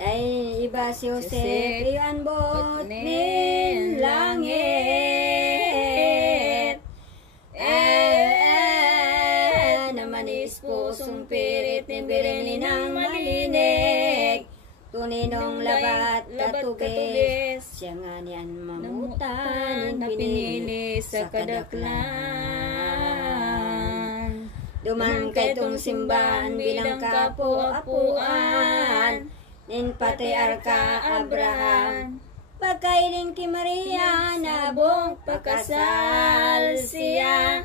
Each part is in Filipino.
Ay iba si Jose, iyan bot nin langit. Naman is pusong pirit ni bireni ng malinig. Tuninong labat katugis, siya nga niyan mamutan, na pinili sa kadaklan. Duman kay tong simbahan bilang kapo-apuan, nin patriarka Abraham. Pagkailing ki Maria, nabong pakasal siya.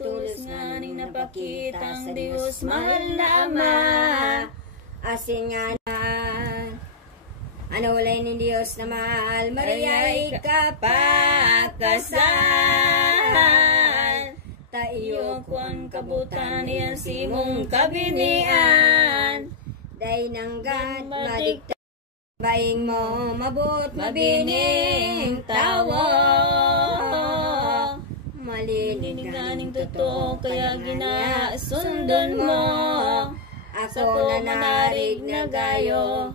Tulos nga ning napakita ang Diyos, mahal na Ama. Asin nga na, ano walay ni Diyos na mahal, Maria ikapakasal. Tayo ko ang kabutan niyan si mong kabinian. Day nanggad madikta, baing mo mabot mabining tawo. Malinig ganing totoo, kaya ginasundon mo. Ako na narig na gayo.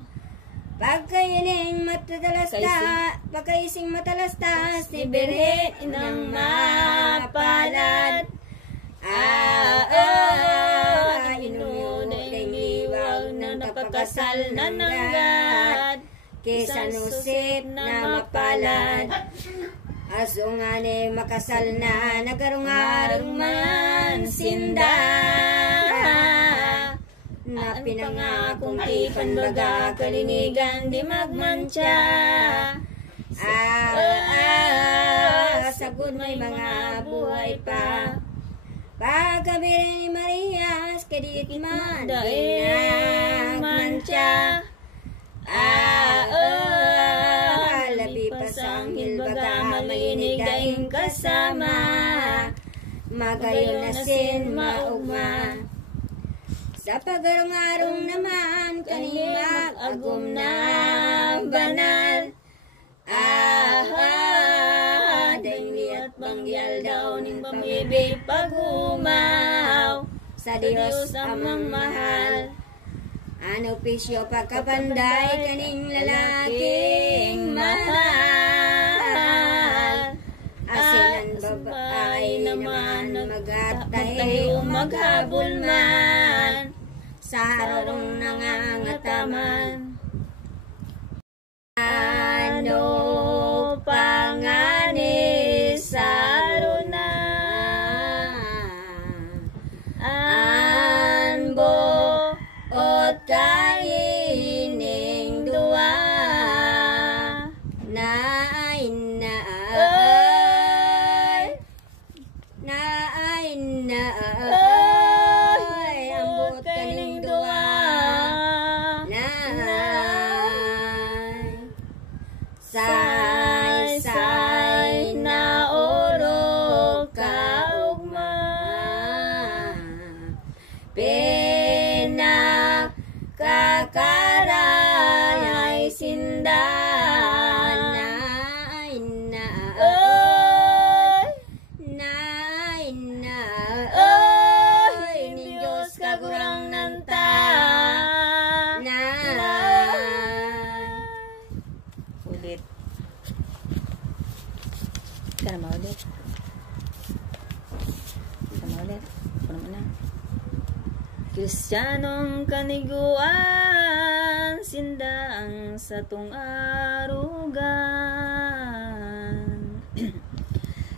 Pagkayining matatalasta, pagkaising matalastas, ni Birhen inang mapalad. Inunod ay liwag na napakasal na nanggad, kesa nusip na mapalad. Aso nga ni makasal na, nagarungarong man sinda. Na pinangakong tipan baga, kalinigan di magmantsa. Sagud may mga buhay pa. Pagkabirin ni Maria, kadit man dinagmantsa. Labi pa sa anghel baga, malinig daing kasama. Magayon na sin maugma. Sa pagarong-arong naman, kanimag agum na banal. Dahili at bangyal daw ning pamibig pag-umaw sa Diyos amang mahal. Ano pisyo pagkapanday kaning lalaking mahal. Asinan babae naman magatay o maghabol man sa arong nangangataman. Ano pangani saro na anbo ot kaining dua na ambot kaning dua na say na oro kaugma pena kakaray sinda ni Diyos kagurang nanta ulit. Sana maulit. Ano na? Kristyanong kaniguan, sindang sa tung arugan.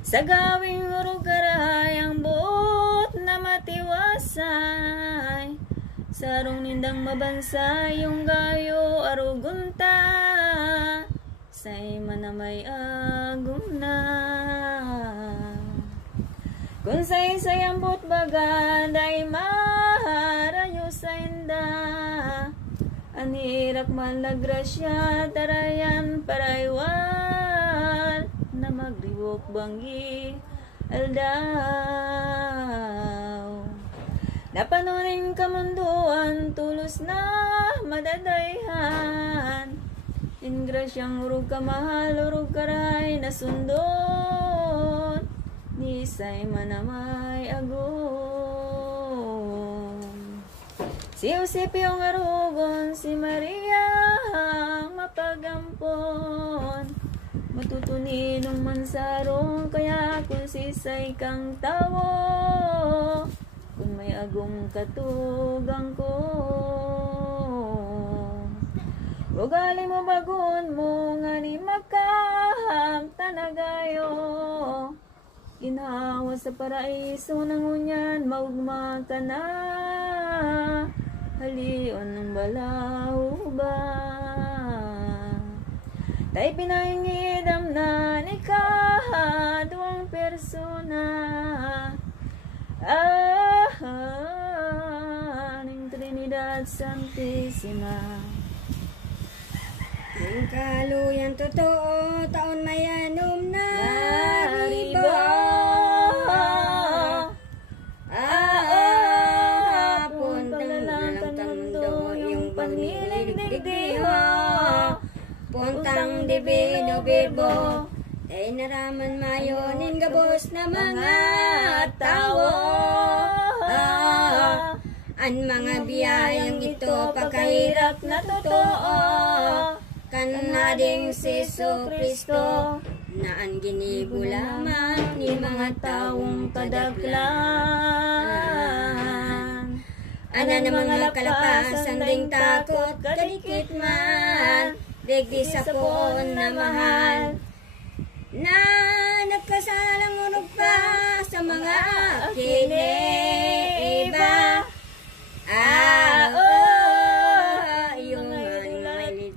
Sa gawing urugaray ang buot na matiwasay. Sarong nindang mabansay yung gayo arugunta. Say manamay agum na. Kung say ambot baga, day maharayo sa inda. Anirak man la grasya, tarayan paraywan. Na magriwok banggi aldaw. Napanunin kamunduan, tulos na madadayhan. Ingrasyang urug ka mahal, urug karay nasundot. Nisay manamay agong Si Josep yung arugon, si Maria mapagampon. Matutunin ng mansarong, kaya kung sisay kang tawo, kung may agong katugang ko. Ugali mo bagon mo, nga ni makaham tanagayo. Ginhawa sa paraiso ng unyan, maugma ka na. Halion ng balaw ba? Tay pinangidam na ni kahaduang persona. Ning Trinidad Santissima. Ang kaluyang totoo, taon mayanom na ribo. Puntang dibino bibo, ay naraman mayonin gabos na mga tao. Ang mga biyayang ito pagkahirap na totoo, kanading si Kristo, na ang ginibulaman ni mga taong kadaglan. Ana na mga kalapasan ding takot, kadikit man, digdi sa poon na mahal, na nagkasalang unog pa sa mga kiniba. Yung may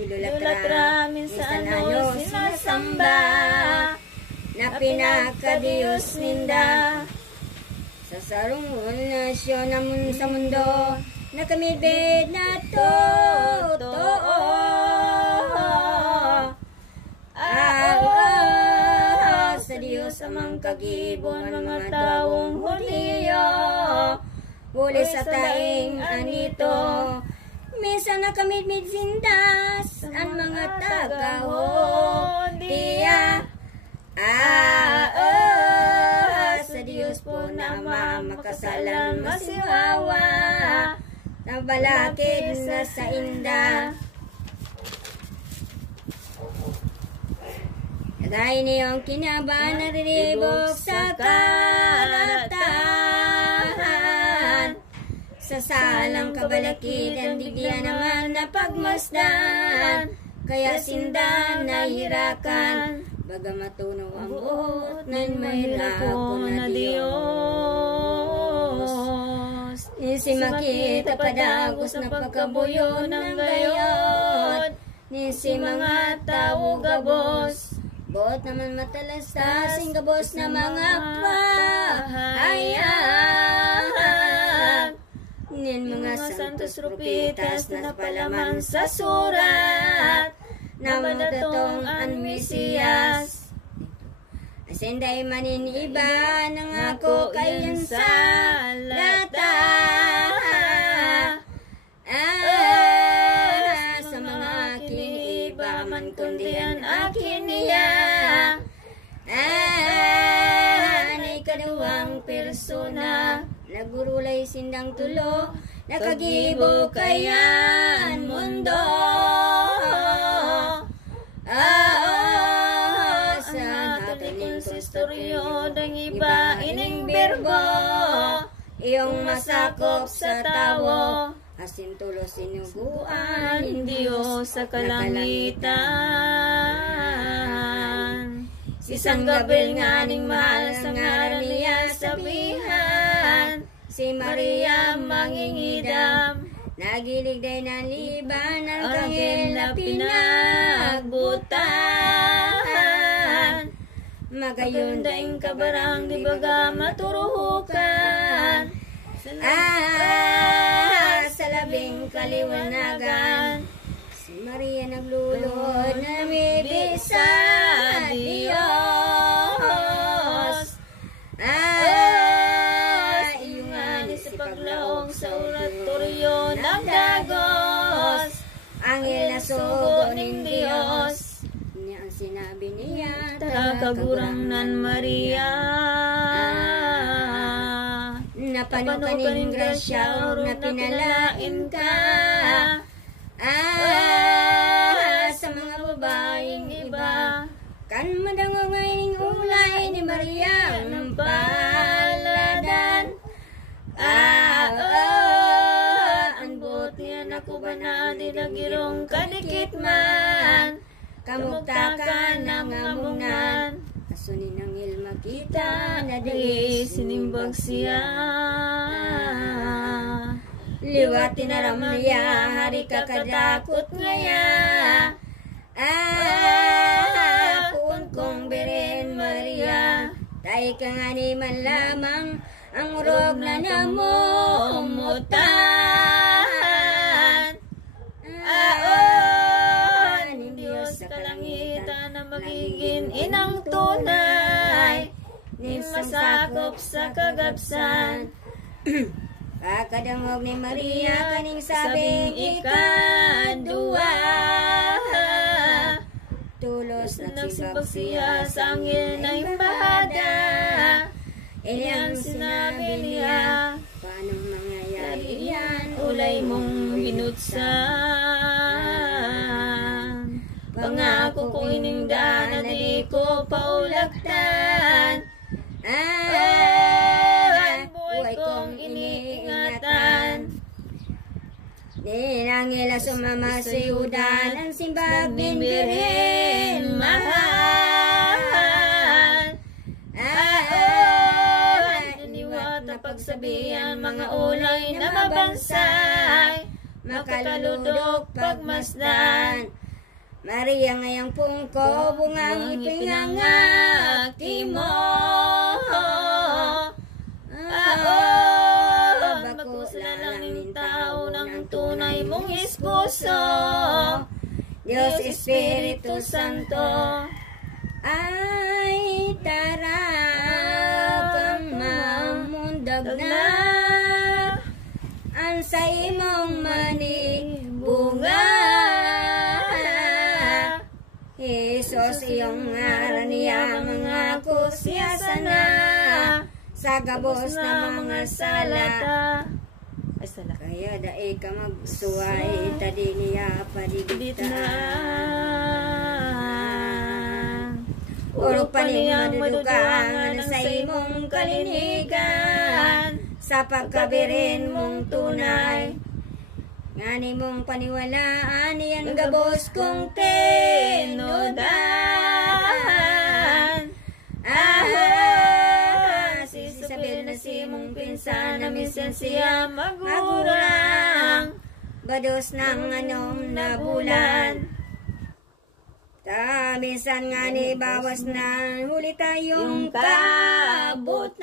idolatra, minsan ano sinasamba, na pinakadiyos ninda. Sa sarungon na siya namun sa mundo, nakamibid na totoo. Sa Diyos amang kagibon mga taong Hudiyo, huli sa taing anito, minsan nakamidmid sindas ang mga taga-Hudiya. Sa Diyos po na makasalan masiwawa, na balakid na sa inda. Dahil niyong kinabahan na riribok sa karatahan, sa salang kabalakidan digdiyan naman na pagmasdan, kaya sindan na hirakan, baga matunaw ang buot na mahirapon na Diyos. Nisi makita padagos na pagkabuyo ng gayod, nisi mga tao gabos, buot naman matalastas, gabos na mga pahayag. Nin mga santos rupitas na palaman sa surat, na madatong ang Mesiyas. Asenday manin iba ng ako kayon sa lata. Sa mga aking iba man kundi ang akin niya. Anay kaduwang persona, nagurulay sindang tulo, nakagibo kayan mundo. Sa natin sa istoryo ng iba ining berbo, iyong masakop sa tawo, asin tulo sinuguan Diyos sa kalangitan. Si San Gabriel nga ning mahal sa ngaran niya sabihan, si Maria mangingidam, nagiligday na liban ang kangil na pinagbutan. Magayon daing kabarang di baga maturuhukan, sa labing kaliwanagan, si Maria naglulod na namibig sa Diyos. Iyong ani sa paglaong sa oratorio ng dagos, angel na sugo ng Diyos, niya ang sinabi niya, takagurang nan Maria, na napano kaning grasya o na pinalain ka. Sa mga babaeng iba, kan madango ngayong ulay ni Maria ng paladan. Ang buti ako ba na dinagirong kadikit man, kamugtakan ng amungan. Asunin ang ilmakita na di sinimbag siya. Liwat tinaramaya, hari kakadakot ngaya. Puon kong Beren Maria, tayo ka nga ni man lamang ang urog na namumutan. Ang Diyos sa kalangitan na magiging inang tunay, ni masakop sa kagabsan. Kakadangog ni Maria kaning sabing ikadua, tulos nagsimbag siya sa angin na imbahada. Ilang sinabi niya, paano mangyayari yan, ulay mong binutsan. Pangako ko iningdan na di ko paulagtan. Buhay kong iniingatan. Ninangila sumama sa Yudan, ang simbag ng Birhen mahal. Naniwata pagsabihan, mga ulay na mabansay, makakaludok pagmasdan. Maria ngayang pungko, bungang ipingangati mo. Bako lang ng tao ng tunay mong esposo, Diyos Espiritu Santo. Ay tara kang mamundag na, ang sa imong manibunga. Jesus iyong ngaran niya, mga kusya sana, sa gabos na mga salata. Kaya dae ka magsuway, tadi niya padigtaan. Urog pa niyang madudugangan sa imong kalinigan, sa pagkabirin mong tunay. Ngani mong paniwalaan, iyan gabos kong tinodan. Si Isabel na si mong pinsan, na minsan siya magurang, bados ng anom na bulan. Minsan nga ni bawas na, huli tayong kabutan.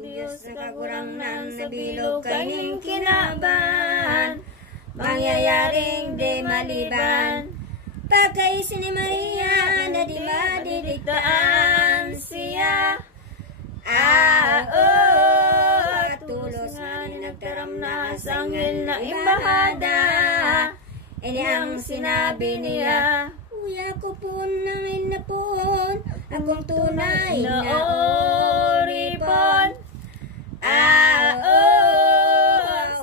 Diyos sa kagurang nang nabilog kaning kinaban, mangyayaring di maliban. Pagkaisi ni Maria na di madidiktaan siya. Tulos nga ni nagtaram na sa anghel na imbahada. Ini ang sinabi niya, uya ko po namin na po, akong tunay na oripon.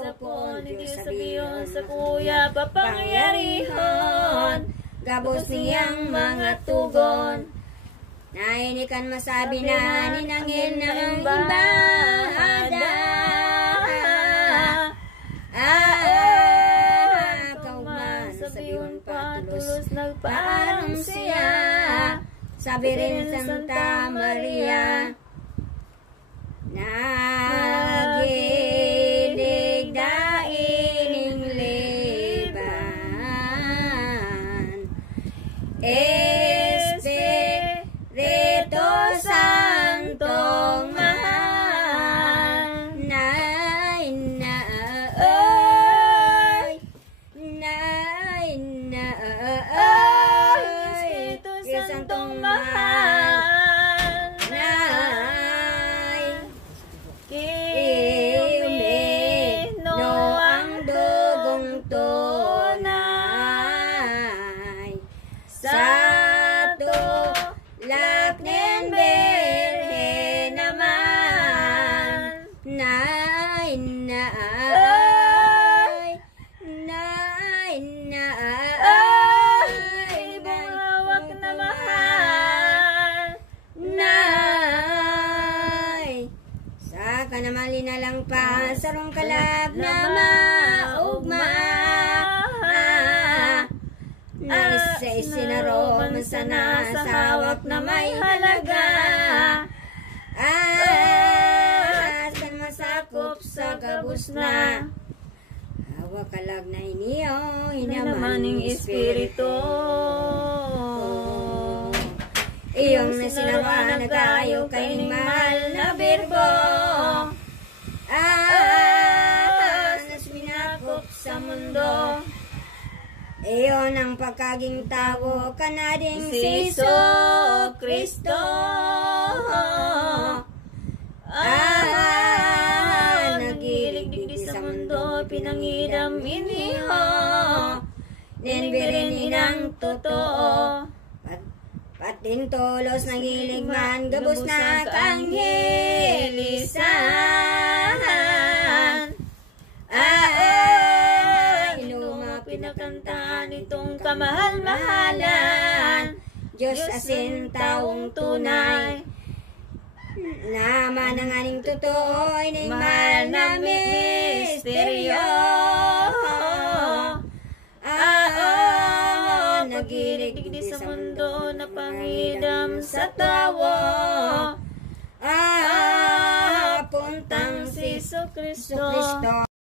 Sa po ni Diyos sabiyon sa kuya papangyarihon, gabos niyang mga tugon. Nainikan masabi na ninangin ng imbahada. Kauman sabiyon pa tulos nagpaaram siya, sabi rin Santa Maria. Nagilig daining liban, Espiritu Santong mahal. Espiritu Santong mahal. kanamali na lang pa sarong kalab na maugma. Sa isinaro man sana sa hawak na may halaga. San masakop sa gabus na hawak kalag na iniyo hinamaning espiritu. Iyong nasinarawan na kayo kay ning mahal na birbo. Naswinakop sa mundo. Iyon ang pagkaging tao kanading si Kristo. Nagiligdig sa mundo pinangidam iniho. Ninbirin inang totoo. Patin tolos nagilig man gabos na kanghilisan. Pinakantahan itong kamahal-mahalan. Diyos asin taong tunay. Naman ang aning totoo ay mahal na misteryo. Nagiligdig sa mundo na pangidam sa tawo. Puntang si Kristo.